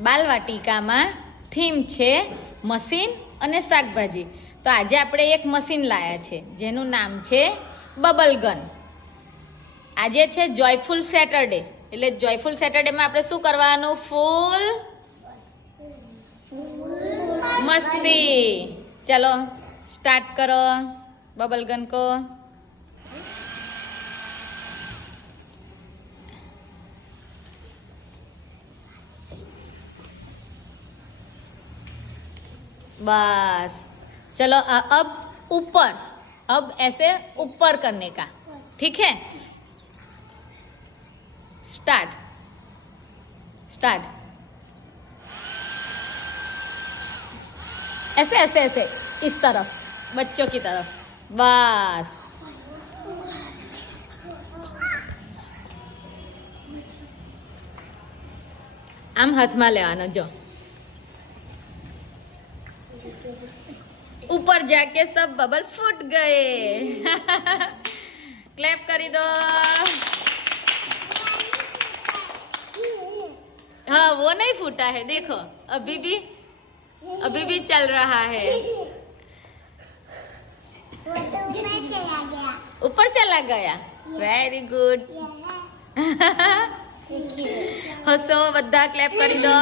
બાલવાટિકામાં theme છે machine અને શાકભાજી. તો આજે આપણે એક મશીન લાયા છે જેનું નામ છે બબલ ગન. આજે છે જોયફુલ સેટરડે, એટલે જોયફુલ સેટરડેમાં આપણે શું કરવાનું? ફૂલ મસ્તી. ચલો સ્ટાર્ટ કરો બબલ ગન કો. बस चलो अब ऊपर, अब ऐसे ऊपर करने का, ठीक है? Start start. ऐसे ऐसे ऐसे इस तरफ, बच्चों की तरफ. बस आम हाथ में लेवानो. जो ऊपर जाके सब बबल फूट गए. क्लैप करी दो. हाँ वो नहीं फूटा है, देखो अभी भी चल रहा है. ऊपर चला गया. Very good. हसो, બધા ક્લેપ કરી દો.